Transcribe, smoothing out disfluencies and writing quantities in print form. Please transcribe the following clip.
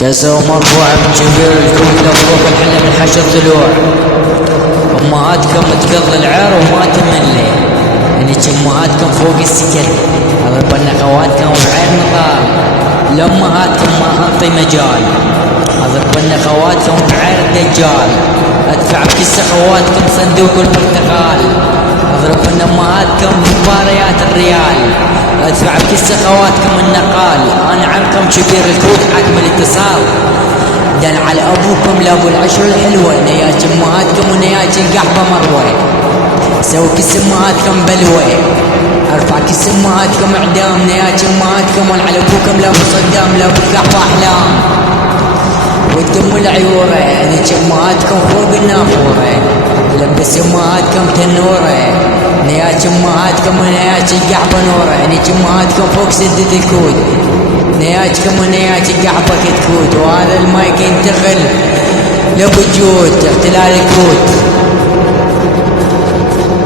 كسر مرفوع بجبير الكود لفوق الحلم الحشر ضلوع. امهاتكم تقضي العار وما تملي، انك امهاتكم فوق السكل. اضربن خواتكم وبعين نضال، لامهاتكم ما انطي مجال. اضربن خواتكم وبعين الدجال، ادفع بكس خواتكم صندوق البرتقال. اضربن امهاتكم بمباريات الريال، ادفع بكس خواتكم النقال. انا عنكم كبير الكود حاكم الاتصال، دل على ابوكم لابو العشر الحلوه. نياج امهاتكم ونياج القحبه مروه، سوي كس امهاتكم بلوه. ارفع كس امهاتكم اعدام، نياج امهاتكم على ابوكم لابو صدام لابو القحبه احلام. والدم العيوره ذيك امهاتكم فوق النافوره، لبس امهاتكم تنوره. نياج امهاتكم ونياج القحبه نوره، نياج امهاتكم فوق سدة الكود. نياجكم ونياج القحبه كتكوت، وهذا المايك ينتقل لابو جود اختلال الكود.